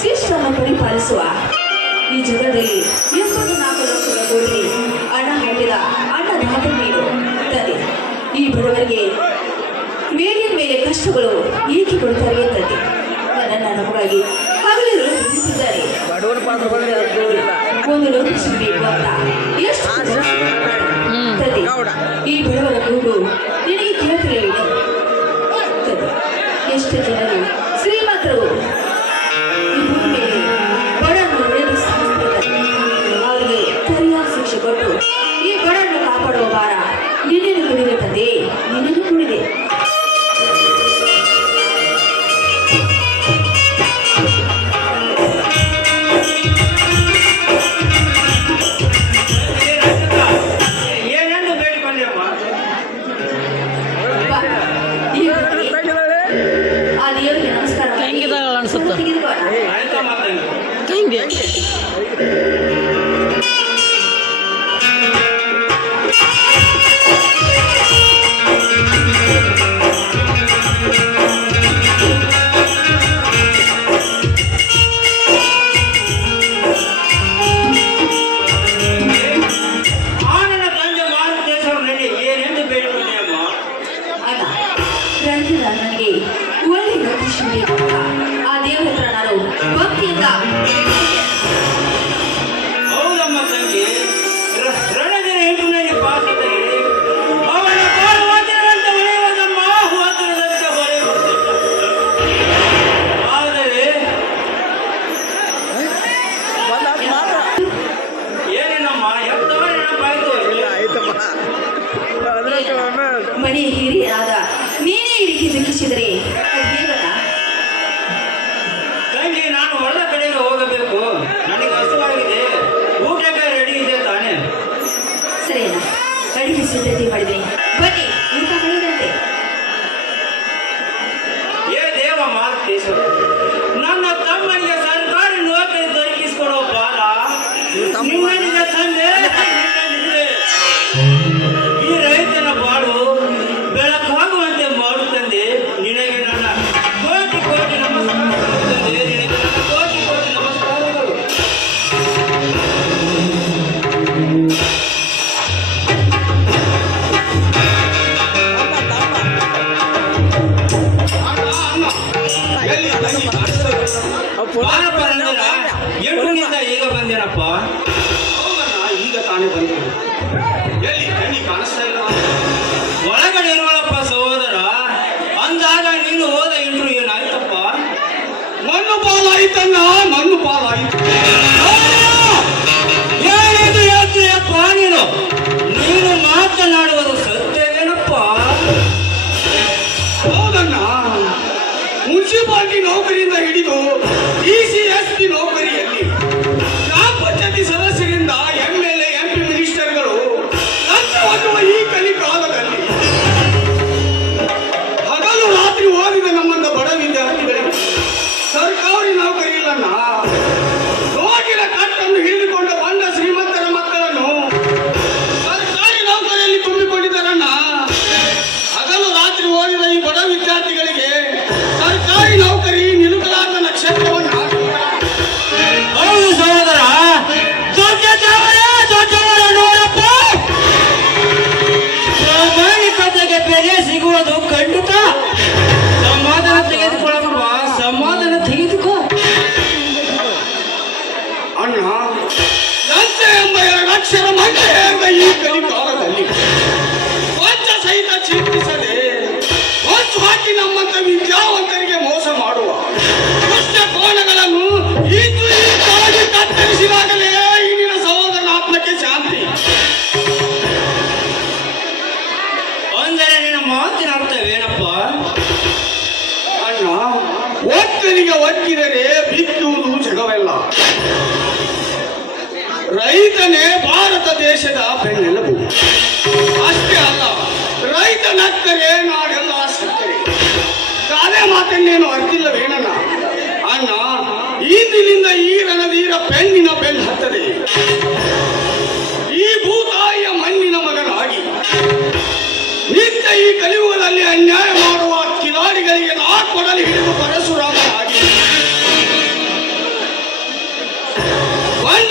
ಶಿಷ್ಟನ್ನು ಪರಿಪಾಲಿಸುವ ಈ ಜಗದಲ್ಲಿ ಎಪ್ಪತ್ತು ನಾಲ್ಕು ಲಕ್ಷದ ಕೋಟಿ ಹಣ ಹಾಕಿದ ಅನ್ನದಾತ ನೀಡು ತಂದೆ ಈ ಬಡವರಿಗೆ ಮೇಲಿನ ಮೇಲೆ ಕಷ್ಟಗಳು ಏಕೆ ಕೊಡುತ್ತಾರೆ ತಂದೆ ನನ್ನ ನಮಗಾಗಿ ಅದು ಇಲ್ಲ ಒಂದು ಲೋಕೇಶ್ ಅಂತ ಎಷ್ಟು ತಂದೆ ಈ ಬಡವರ ಕೂಗು ನಿನಗೆ ತಂದೆ ಎಷ್ಟು ಜನರು ಶ್ರೀಮಂತರು. Facility Holiday 个巴黎定啊，吻巴黎。ದೇಶದ ಬೆನ್ನೆಲುಬು ಅಷ್ಟೇ ಅಲ್ಲ, ರೈತ ನಗ್ತರೆ ನಾಡೆಲ್ಲ ಆಸಕ್ತರೆ. ಗಾದೆ ಮಾತನ್ನೇನು ಅರ್ತಿಲ್ಲವೇನಣ್ಣ ಅಣ್ಣ ಈದಿನಿಂದ ಈ ರಣವೀರ ಬೆನ್ನಿನ ಬೆನ್ನು ಹತ್ತದೆ. ಈ ಭೂತಾಯಿಯ ಮಣ್ಣಿನ ಮಗನಾಗಿ. ನಿತ್ಯ ಈ ಕಲಿಯುವುದರಲ್ಲಿ ಅನ್ಯಾಯ ಮಾಡುವ ಕಿಲಾಡಿಗಳಿಗೆ ನಾ ಕೊಡಲಿ ಹಿಡಿದು ಪರಶುರಾಮ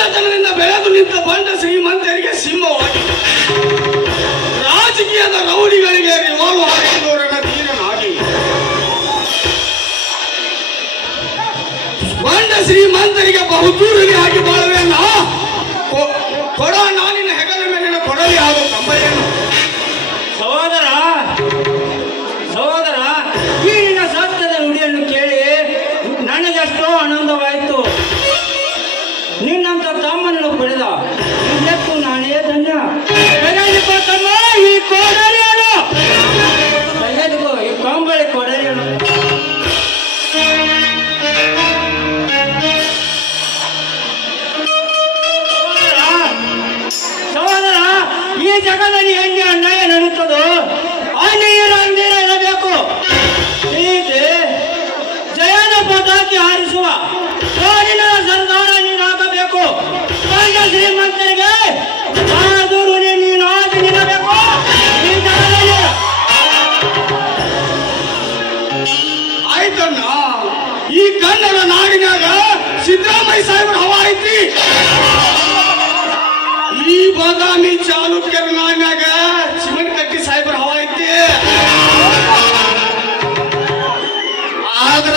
ರಾಜ್ಯದ ಜನರಿಂದ ಬೆಳೆದು ನಿಂತ ಬಂಡ ಶ್ರೀಮಂತರಿಗೆ ಸಿಂಹವಾಗಿ ರಾಜಕೀಯದ ರೌಡಿಗಳಿಗೆ ರಿವಾಲ್ವ್ ಹಾಕಿದವರನ್ನ ಬಂಡ ಶ್ರೀಮಂತರಿಗೆ ಬಹುದೂರಿಗೆ ಶ್ರೀಮಂತರಿಗೆ ನಿಲ್ಲಬೇಕು. ಈ ಕನ್ನಡ ನಾಡಿನಾಗ ಸಿದ್ದರಾಮಯ್ಯ ಸಾಹೇಬ್ರ ಹವ ಐತಿ. ಈ ಬಾದಾಮಿ ಚಾಲುಕ್ಯರ ನಾಡಿನಾಗ ಶಿವನ್ ಕಟ್ಟಿ ಐತಿ. ಆದ್ರ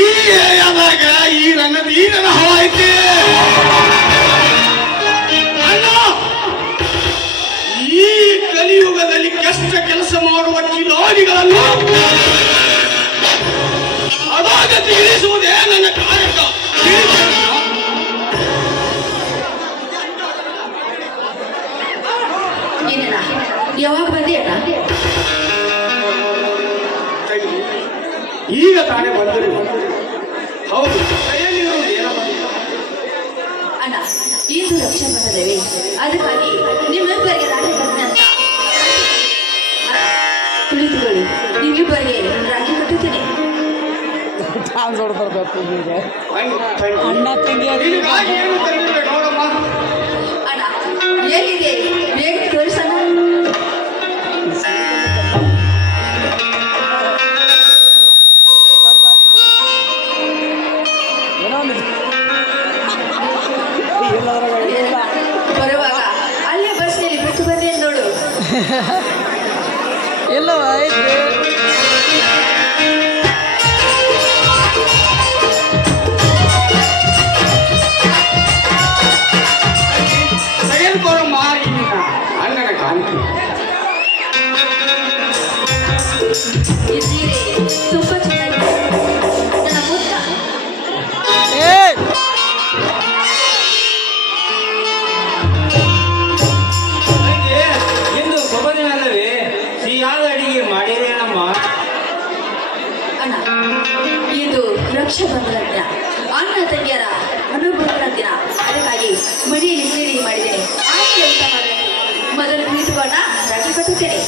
ಈ ಏರಿಯಾದಾಗ ಈ ನನ್ನ ಹವಾ ಐತಿ. ಕಲಿಯುಗದಲ್ಲಿ ಕಷ್ಟ ಕೆಲಸ ಮಾಡುವ ಕಿಲಾಡಿಗಳನ್ನು ಅದಾಗತಿ ಇಳಿಸುವುದೇ ನನ್ನ ಕಾರ್ಯಕ ಯಾವಾಗ ಬಂದಿಯಲ್ಲ ಈಗ ತಾನೇ ಬಂದರು. ಹೌದು ಅಣ್ಣ ಇಂದು ರಕ್ಷಾ ಬಂದದೇವೆ ಅದಕ್ಕಾಗಿ ನಿಮ್ಮಿಬ್ಬರಿಗೆ ನಾಟಕ ಇಬ್ಬರಿಗೆ ರಾಖಿ ಕಟ್ಟುತ್ತೇನೆ ಅಣ್ಣ ತಂಗಿ ಅನ್ನ ಇದು ರಕ್ಷಾಬಂಧನ ದಿನ ಅಣ್ಣ ತಂಗಿಯರ ಅನುಭವನ ದಿನ. ಅದಕ್ಕಾಗಿ ಮನೆಯಲ್ಲಿ ಸೇರಿ ಮಾಡಿದ್ದೇನೆ ಮೊದಲು ಕುಳಿತುಕೊಂಡ ರಾಜಿ ಕಟ್ಟುತ್ತೇನೆ